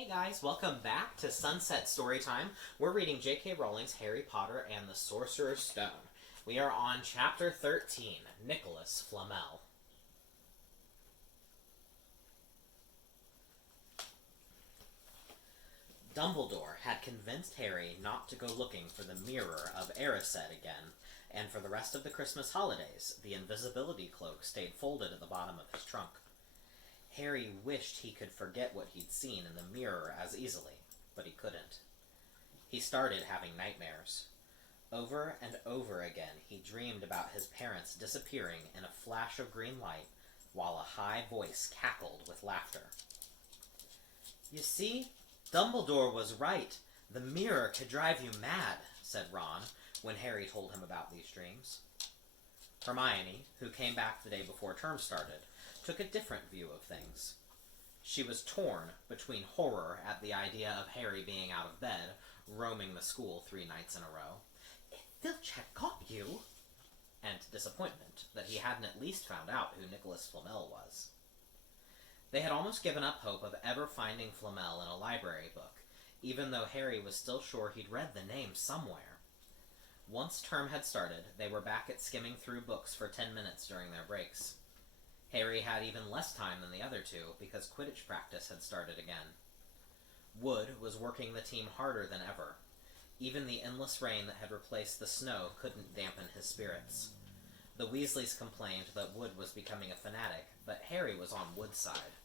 Hey guys, welcome back to Sunset Storytime. We're reading J.K. Rowling's Harry Potter and the Sorcerer's Stone. We are on Chapter 13, Nicholas Flamel. Dumbledore had convinced Harry not to go looking for the Mirror of Erised again, and for the rest of the Christmas holidays, the invisibility cloak stayed folded at the bottom of his trunk. Harry wished he could forget what he'd seen in the mirror as easily, but he couldn't. He started having nightmares. Over and over again, he dreamed about his parents disappearing in a flash of green light while a high voice cackled with laughter. "You see, Dumbledore was right. The mirror could drive you mad," said Ron, when Harry told him about these dreams. Hermione, who came back the day before term started, took a different view of things. She was torn between horror at the idea of Harry being out of bed, roaming the school 3 nights in a row, if Filch had caught you, and disappointment that he hadn't at least found out who Nicholas Flamel was. They had almost given up hope of ever finding Flamel in a library book, even though Harry was still sure he'd read the name somewhere. Once term had started, they were back at skimming through books for 10 minutes during their breaks. Harry had even less time than the other two because Quidditch practice had started again. Wood was working the team harder than ever. Even the endless rain that had replaced the snow couldn't dampen his spirits. The Weasleys complained that Wood was becoming a fanatic, but Harry was on Wood's side.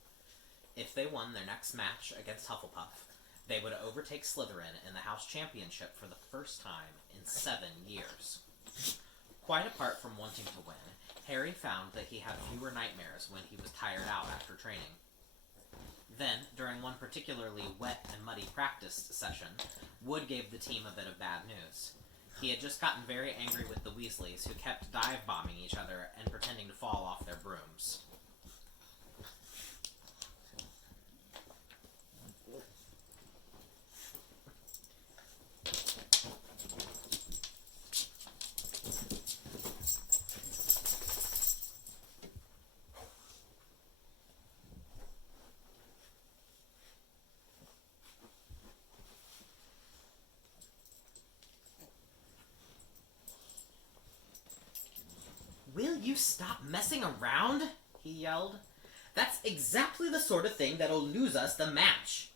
If they won their next match against Hufflepuff, they would overtake Slytherin in the House Championship for the first time in 7 years. Quite apart from wanting to win, Harry found that he had fewer nightmares when he was tired out after training. Then, during one particularly wet and muddy practice session, Wood gave the team a bit of bad news. He had just gotten very angry with the Weasleys, who kept dive-bombing each other and pretending to fall off their brooms. "Will you stop messing around?" he yelled. "That's exactly the sort of thing that'll lose us the match.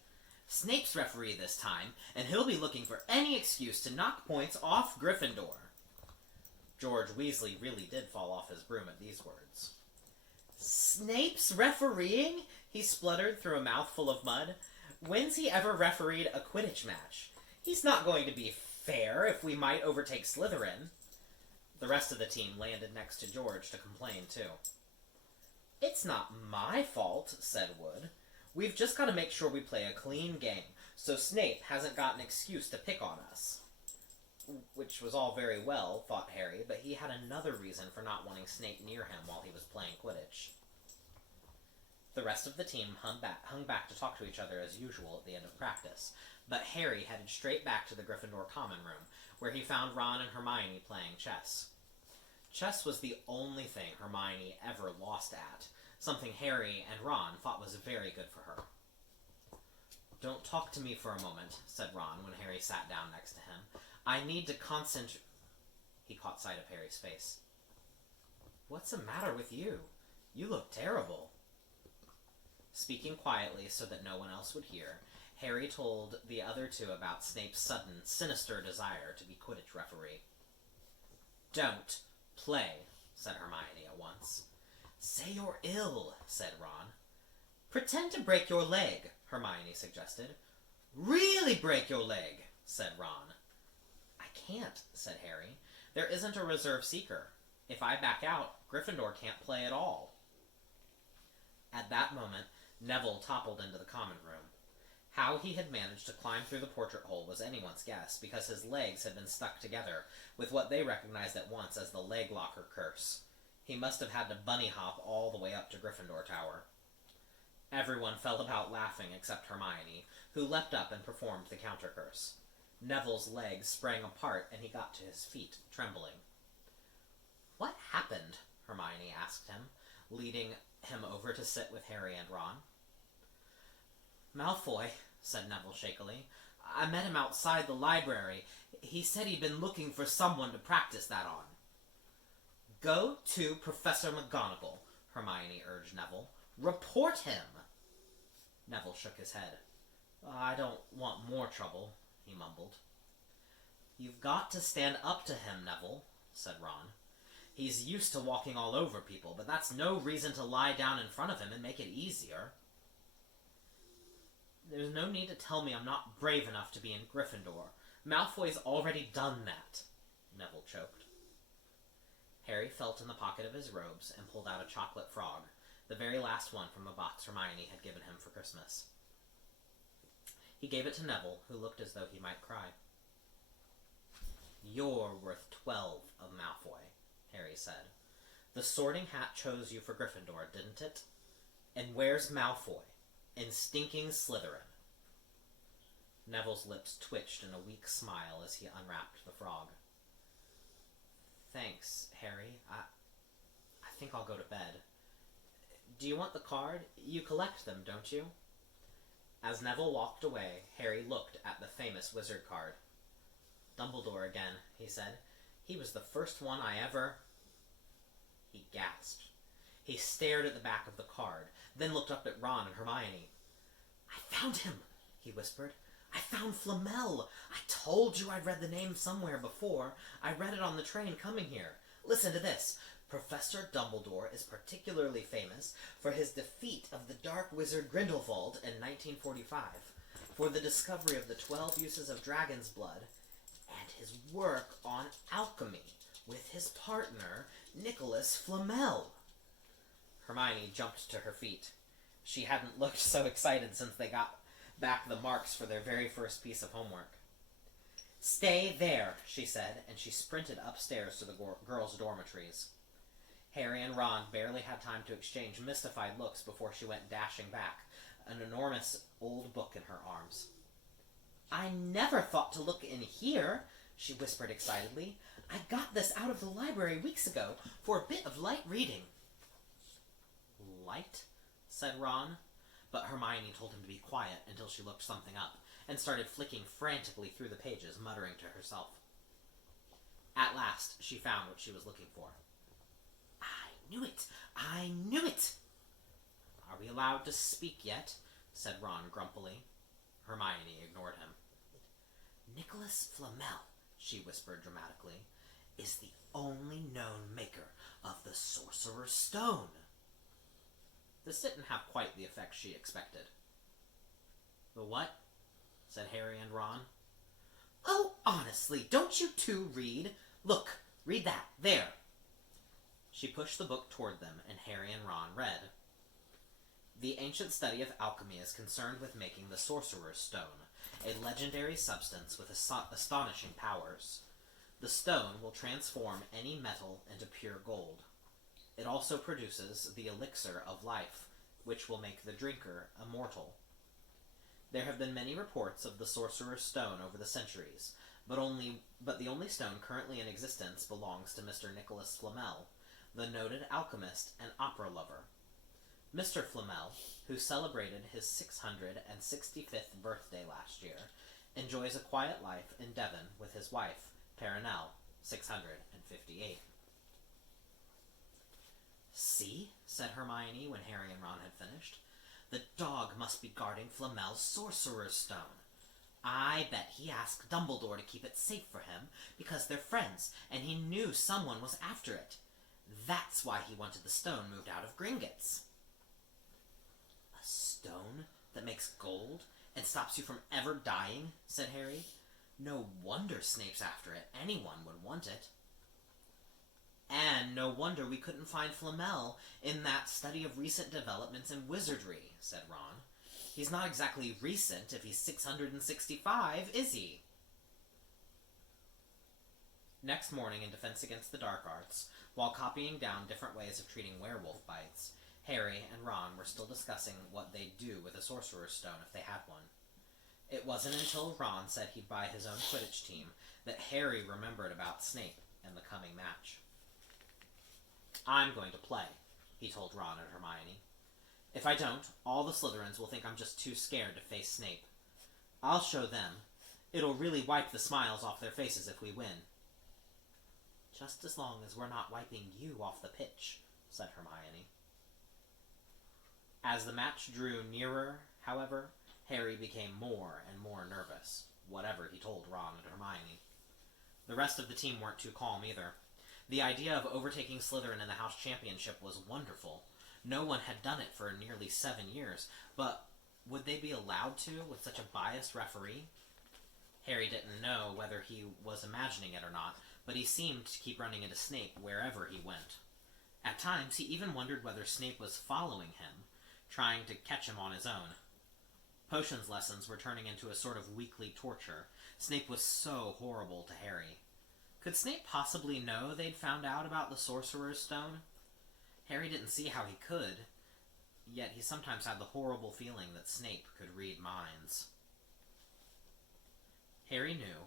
Snape's referee this time, and he'll be looking for any excuse to knock points off Gryffindor." George Weasley really did fall off his broom at these words. "Snape's refereeing?" he spluttered through a mouthful of mud. "When's he ever refereed a Quidditch match? He's not going to be fair if we might overtake Slytherin." The rest of the team landed next to George to complain, too. "It's not my fault," said Wood. "We've just got to make sure we play a clean game, so Snape hasn't got an excuse to pick on us." Which was all very well, thought Harry, but he had another reason for not wanting Snape near him while he was playing Quidditch. The rest of the team hung back to talk to each other as usual at the end of practice, but Harry headed straight back to the Gryffindor common room, where he found Ron and Hermione playing chess. Chess was the only thing Hermione ever lost at, something Harry and Ron thought was very good for her. "Don't talk to me for a moment," said Ron when Harry sat down next to him. "I need to concentrate." He caught sight of Harry's face. "What's the matter with you? You look terrible." Speaking quietly so that no one else would hear, Harry told the other two about Snape's sudden, sinister desire to be Quidditch referee. "Don't play," said Hermione at once. "Say you're ill," said Ron. "Pretend to break your leg," Hermione suggested. "Really break your leg," said Ron. "I can't," said Harry. "There isn't a reserve seeker. If I back out, Gryffindor can't play at all." At that moment, Neville toppled into the common room. How he had managed to climb through the portrait hole was anyone's guess, because his legs had been stuck together with what they recognized at once as the leg locker curse. He must have had to bunny hop all the way up to Gryffindor Tower. Everyone fell about laughing except Hermione, who leapt up and performed the counter curse. Neville's legs sprang apart, and he got to his feet, trembling. "What happened?" Hermione asked him, leading him over to sit with Harry and Ron. "Malfoy," said Neville shakily. I met him outside the library. He said he'd been looking for someone to practice that on. Go to Professor McGonagall, Hermione urged Neville. Report him! Neville shook his head. I don't want more trouble, he mumbled. You've got to stand up to him, Neville, said Ron. He's used to walking all over people, but that's no reason to lie down in front of him and make it easier. There's no need to tell me I'm not brave enough to be in Gryffindor. Malfoy's already done that, Neville choked. Harry felt in the pocket of his robes and pulled out a chocolate frog, the very last one from a box Hermione had given him for Christmas. He gave it to Neville, who looked as though he might cry. You're worth 12 of Malfoy, Harry said. The Sorting Hat chose you for Gryffindor, didn't it? And where's Malfoy? In stinking Slytherin. Neville's lips twitched in a weak smile as he unwrapped the frog. Thanks, Harry. I think I'll go to bed. Do you want the card? You collect them, don't you? As Neville walked away, Harry looked at the famous wizard card. Dumbledore again, he said. He was the first one I ever... He gasped. He stared at the back of the card, then looked up at Ron and Hermione. I found him, he whispered. I found Flamel. I told you I'd read the name somewhere before. I read it on the train coming here. Listen to this. Professor Dumbledore is particularly famous for his defeat of the Dark Wizard Grindelwald in 1945, for the discovery of the 12 uses of dragon's blood, and his work on alchemy with his partner, Nicholas Flamel. Hermione jumped to her feet. She hadn't looked so excited since they got back the marks for their very first piece of homework. Stay there, she said, and she sprinted upstairs to the girls' dormitories. Harry and Ron barely had time to exchange mystified looks before she went dashing back, an enormous old book in her arms. I never thought to look in here, she whispered excitedly. I got this out of the library weeks ago for a bit of light reading. Light? Said Ron, but Hermione told him to be quiet until she looked something up, and started flicking frantically through the pages, muttering to herself. At last, she found what she was looking for. I knew it! I knew it! Are we allowed to speak yet? Said Ron grumpily. Hermione ignored him. Nicholas Flamel, she whispered dramatically, is the only known maker of the Sorcerer's Stone. This didn't have quite the effect she expected. The what? Said Harry and Ron. Oh, honestly, don't you two read? Look, read that, there. She pushed the book toward them, and Harry and Ron read. The ancient study of alchemy is concerned with making the Sorcerer's Stone, a legendary substance with astonishing powers. The stone will transform any metal into pure gold. It also produces the elixir of life, which will make the drinker immortal. There have been many reports of the Sorcerer's Stone over the centuries, but the only stone currently in existence belongs to Mr. Nicholas Flamel, the noted alchemist and opera lover. Mr. Flamel, who celebrated his 665th birthday last year, enjoys a quiet life in Devon with his wife, Perenelle, 658. See, said Hermione when Harry and Ron had finished. The dog must be guarding Flamel's Sorcerer's Stone. I bet he asked Dumbledore to keep it safe for him because they're friends and he knew someone was after it. That's why he wanted the stone moved out of Gringotts. A stone that makes gold and stops you from ever dying, said Harry. No wonder Snape's after it. Anyone would want it. And no wonder we couldn't find Flamel in that study of recent developments in wizardry, said Ron. He's not exactly recent if he's 665, is he? Next morning in Defense Against the Dark Arts, while copying down different ways of treating werewolf bites, Harry and Ron were still discussing what they'd do with a Sorcerer's Stone if they had one. It wasn't until Ron said he'd buy his own Quidditch team that Harry remembered about Snape and the coming match. I'm going to play, he told Ron and Hermione. If I don't, all the Slytherins will think I'm just too scared to face Snape. I'll show them. It'll really wipe the smiles off their faces if we win. Just as long as we're not wiping you off the pitch, said Hermione. As the match drew nearer, however, Harry became more and more nervous, whatever he told Ron and Hermione. The rest of the team weren't too calm either. The idea of overtaking Slytherin in the House Championship was wonderful. No one had done it for nearly 7 years, but would they be allowed to with such a biased referee? Harry didn't know whether he was imagining it or not, but he seemed to keep running into Snape wherever he went. At times, he even wondered whether Snape was following him, trying to catch him on his own. Potions lessons were turning into a sort of weekly torture. Snape was so horrible to Harry. Could Snape possibly know they'd found out about the Sorcerer's Stone? Harry didn't see how he could, yet he sometimes had the horrible feeling that Snape could read minds. Harry knew,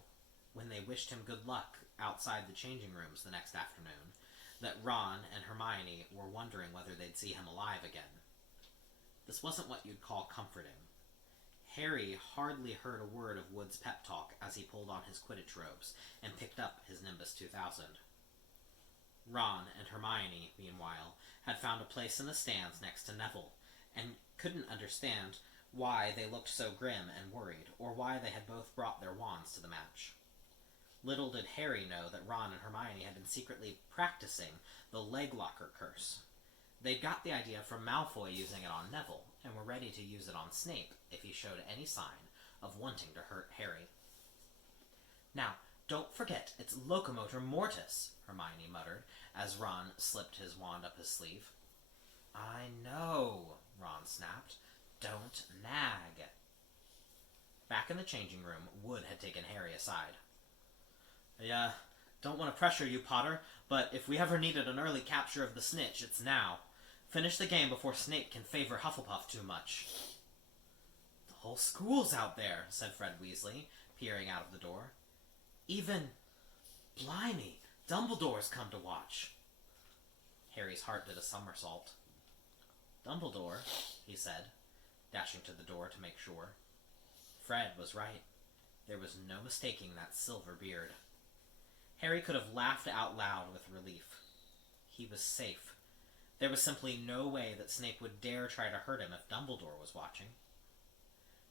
when they wished him good luck outside the changing rooms the next afternoon, that Ron and Hermione were wondering whether they'd see him alive again. This wasn't what you'd call comforting. Harry hardly heard a word of Wood's pep talk as he pulled on his Quidditch robes and picked up his Nimbus 2000. Ron and Hermione, meanwhile, had found a place in the stands next to Neville, and couldn't understand why they looked so grim and worried, or why they had both brought their wands to the match. Little did Harry know that Ron and Hermione had been secretly practicing the leg locker curse. They'd got the idea from Malfoy using it on Neville, and were ready to use it on Snape if he showed any sign of wanting to hurt Harry. Now, don't forget, it's Locomotor Mortis, Hermione muttered, as Ron slipped his wand up his sleeve. I know, Ron snapped. Don't nag. Back in the changing room, Wood had taken Harry aside. Don't want to pressure you, Potter, but if we ever needed an early capture of the snitch, it's now. Finish the game before Snape can favor Hufflepuff too much. The whole school's out there, said Fred Weasley, peering out of the door. Even... Blimey, Dumbledore's come to watch. Harry's heart did a somersault. Dumbledore, he said, dashing to the door to make sure. Fred was right. There was no mistaking that silver beard. Harry could have laughed out loud with relief. He was safe. There was simply no way that Snape would dare try to hurt him if Dumbledore was watching.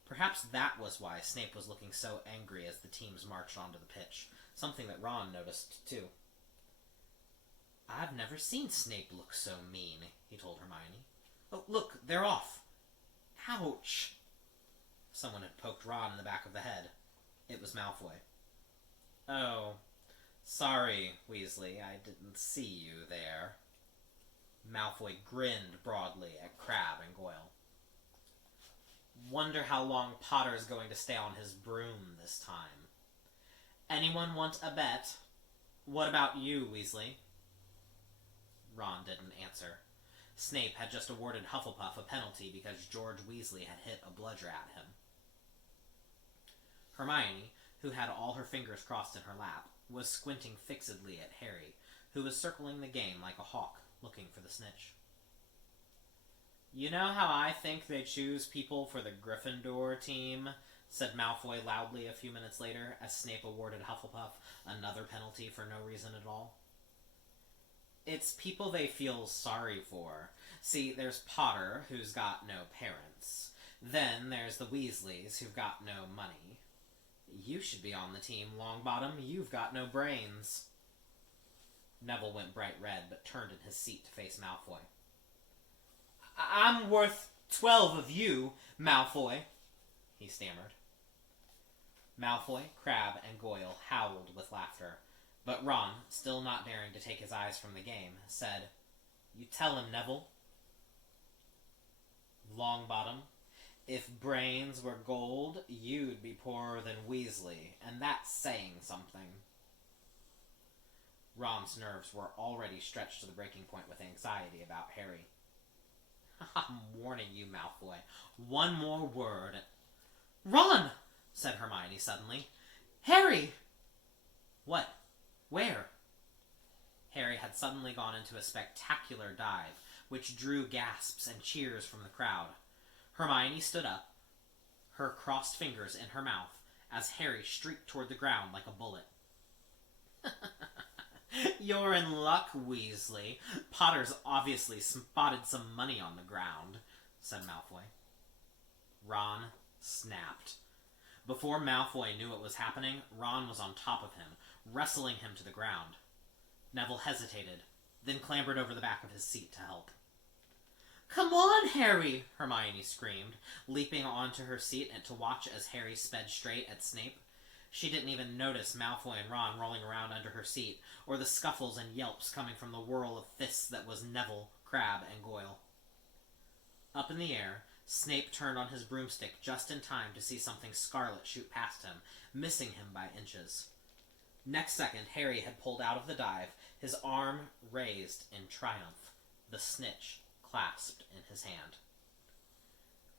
Perhaps that was why Snape was looking so angry as the teams marched onto the pitch, something that Ron noticed too. I've never seen Snape look so mean, he told Hermione. Oh, look, they're off. Ouch! Someone had poked Ron in the back of the head. It was Malfoy. Oh, sorry, Weasley, I didn't see you there. Malfoy grinned broadly at Crabbe and Goyle. Wonder how long Potter's going to stay on his broom this time. Anyone want a bet? What about you, Weasley? Ron didn't answer. Snape had just awarded Hufflepuff a penalty because George Weasley had hit a bludger at him. Hermione, who had all her fingers crossed in her lap, was squinting fixedly at Harry, who was circling the game like a hawk, looking for the snitch. You know how I think they choose people for the Gryffindor team? Said Malfoy loudly a few minutes later, as Snape awarded Hufflepuff another penalty for no reason at all. It's people they feel sorry for. See, there's Potter, who's got no parents. Then there's the Weasleys, who've got no money. You should be on the team, Longbottom. You've got no brains. Neville went bright red, but turned in his seat to face Malfoy. I'm worth 12 of you, Malfoy, he stammered. Malfoy, Crabbe, and Goyle howled with laughter, but Ron, still not daring to take his eyes from the game, said, You tell him, Neville. Longbottom, if brains were gold, you'd be poorer than Weasley, and that's saying something. Ron's nerves were already stretched to the breaking point with anxiety about Harry. I'm warning you, Malfoy. One more word. Ron! Said Hermione suddenly. Harry! What? Where? Harry had suddenly gone into a spectacular dive, which drew gasps and cheers from the crowd. Hermione stood up. her crossed fingers in her mouth, as Harry streaked toward the ground like a bullet. "You're in luck, Weasley. Potter's obviously spotted some money on the ground," said Malfoy. Ron snapped. Before Malfoy knew what was happening, Ron was on top of him, wrestling him to the ground. Neville hesitated, then clambered over the back of his seat to help. "Come on, Harry!" Hermione screamed, leaping onto her seat and to watch as Harry sped straight at Snape. She didn't even notice Malfoy and Ron rolling around under her seat, or the scuffles and yelps coming from the whirl of fists that was Neville, Crabbe, and Goyle. Up in the air, Snape turned on his broomstick just in time to see something scarlet shoot past him, missing him by inches. Next second, Harry had pulled out of the dive, his arm raised in triumph, the snitch clasped in his hand.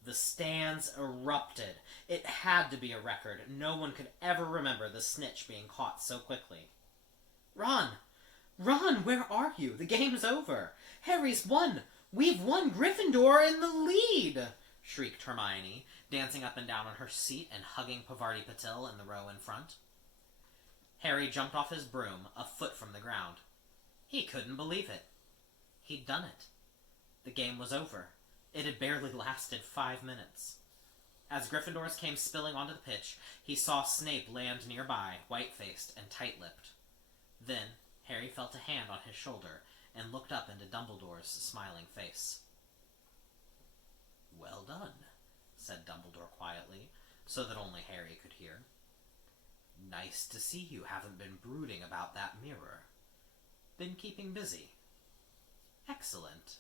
The stands erupted. It had to be a record. No one could ever remember the snitch being caught so quickly. "Ron! Ron, where are you? The game's over. Harry's won. We've won Gryffindor in the lead!" shrieked Hermione, dancing up and down on her seat and hugging Pavarti Patil in the row in front. Harry jumped off his broom, a foot from the ground. He couldn't believe it. He'd done it. The game was over. It had barely lasted 5 minutes. As Gryffindors came spilling onto the pitch, he saw Snape land nearby, white-faced and tight-lipped. Then Harry felt a hand on his shoulder and looked up into Dumbledore's smiling face. "Well done," said Dumbledore quietly, so that only Harry could hear. "Nice to see you haven't been brooding about that mirror. Been keeping busy. Excellent."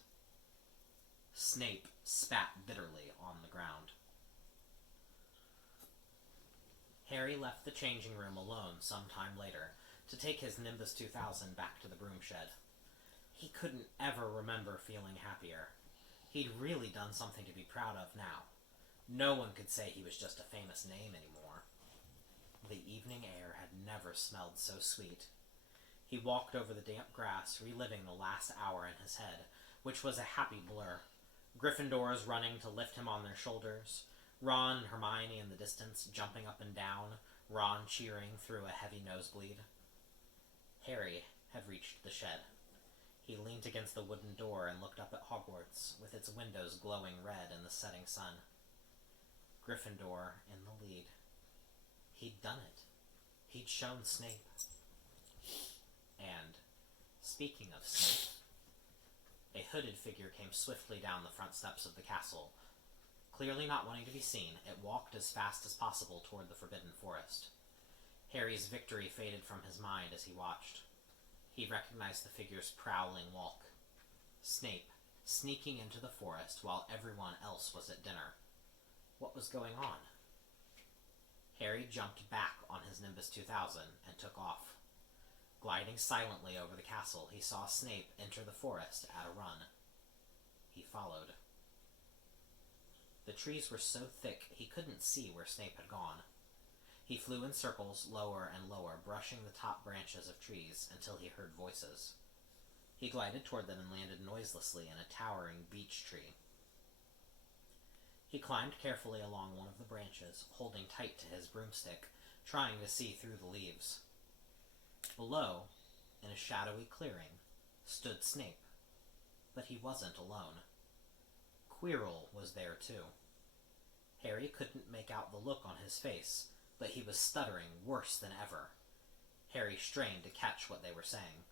Snape spat bitterly on the ground. Harry left the changing room alone some time later to take his Nimbus 2000 back to the broom shed. He couldn't ever remember feeling happier. He'd really done something to be proud of now. No one could say he was just a famous name anymore. The evening air had never smelled so sweet. He walked over the damp grass, reliving the last hour in his head, which was a happy blur. Gryffindors running to lift him on their shoulders, Ron and Hermione in the distance jumping up and down, Ron cheering through a heavy nosebleed. Harry had reached the shed. He leaned against the wooden door and looked up at Hogwarts, with its windows glowing red in the setting sun. Gryffindor in the lead. He'd done it. He'd shown Snape. And, speaking of Snape, a hooded figure came swiftly down the front steps of the castle. Clearly not wanting to be seen, it walked as fast as possible toward the Forbidden Forest. Harry's victory faded from his mind as he watched. He recognized the figure's prowling walk. Snape, sneaking into the forest while everyone else was at dinner. What was going on? Harry jumped back on his Nimbus 2000 and took off. Gliding silently over the castle, he saw Snape enter the forest at a run. He followed. The trees were so thick he couldn't see where Snape had gone. He flew in circles lower and lower, brushing the top branches of trees until he heard voices. He glided toward them and landed noiselessly in a towering beech tree. He climbed carefully along one of the branches, holding tight to his broomstick, trying to see through the leaves. Below, in a shadowy clearing, stood Snape. But he wasn't alone. Quirrell was there too. Harry couldn't make out the look on his face, but he was stuttering worse than ever. Harry strained to catch what they were saying.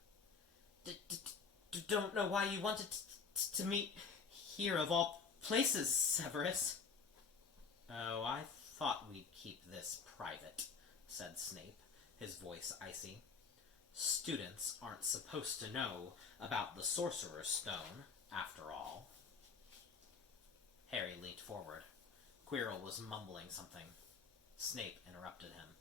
Don't know why you wanted to meet here of all places, Severus." "Oh, I thought we'd keep this private," said Snape, his voice icy. "Students aren't supposed to know about the Sorcerer's Stone, after all." Harry leaned forward. Quirrell was mumbling something. Snape interrupted him.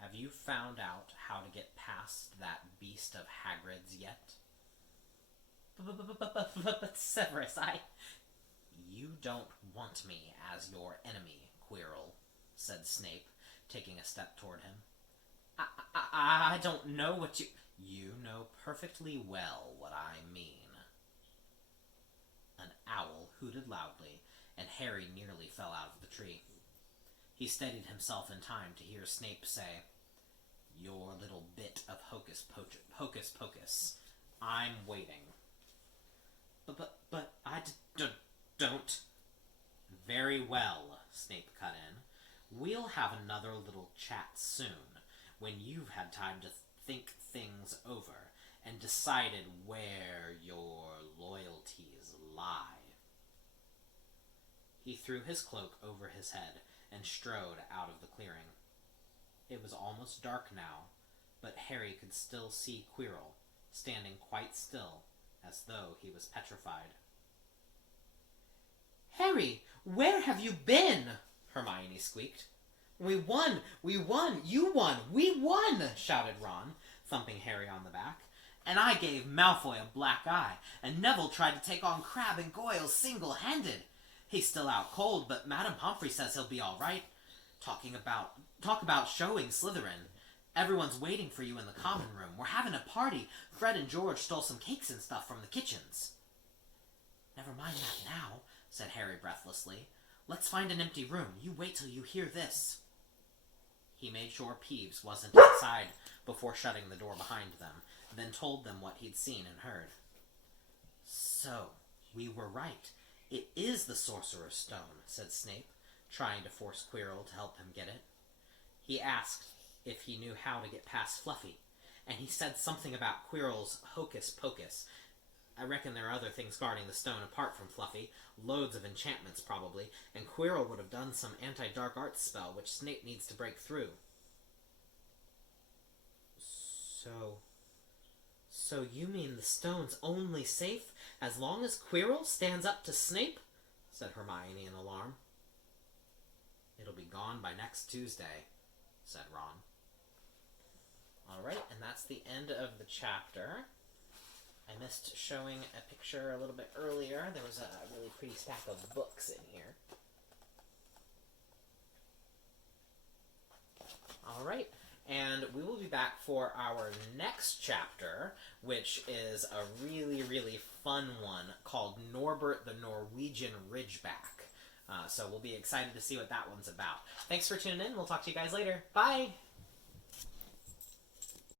"Have you found out how to get past that beast of Hagrid's yet?" But Severus, "You don't want me as your enemy, Quirrell," said Snape, taking a step toward him. I don't know what you... "You know perfectly well what I mean." An owl hooted loudly, and Harry nearly fell out of the tree. He steadied himself in time to hear Snape say, "Your little bit of hocus pocus. I'm waiting." But I don't. Very well, Snape cut in. We'll have another little chat soon, when you've had time to think things over and decided where your loyalties lie. He threw his cloak over his head and strode out of the clearing. It was almost dark now, but Harry could still see Quirrell, standing quite still, as though he was petrified. "Harry, where have you been?" Hermione squeaked. We won! You won! We won!" shouted Ron, thumping Harry on the back. "And I gave Malfoy a black eye, and Neville tried to take on Crabbe and Goyle single-handed. He's still out cold, but Madame Pomfrey says he'll be all right. Talk about showing Slytherin. Everyone's waiting for you in the common room. We're having a party. Fred and George stole some cakes and stuff from the kitchens." "Never mind that now," said Harry breathlessly. "Let's find an empty room. You wait till you hear this." He made sure Peeves wasn't inside before shutting the door behind them, then told them what he'd seen and heard. "So, we were right. It is the Sorcerer's Stone," said Snape, trying to force Quirrell to help him get it. He asked if he knew how to get past Fluffy, and he said something about Quirrell's hocus pocus. I reckon there are other things guarding the stone apart from Fluffy, loads of enchantments probably, and Quirrell would have done some anti-dark arts spell which Snape needs to break through. So you mean the stone's only safe as long as Quirrell stands up to Snape?" said Hermione in alarm. "It'll be gone by next Tuesday," said Ron. Alright, and that's the end of the chapter. I missed showing a picture a little bit earlier. There was a really pretty stack of books in here. Alright, and we will be back for our next chapter, which is a really, really fun one called Norbert the Norwegian Ridgeback. So we'll be excited to see what that one's about. Thanks for tuning in. We'll talk to you guys later. Bye!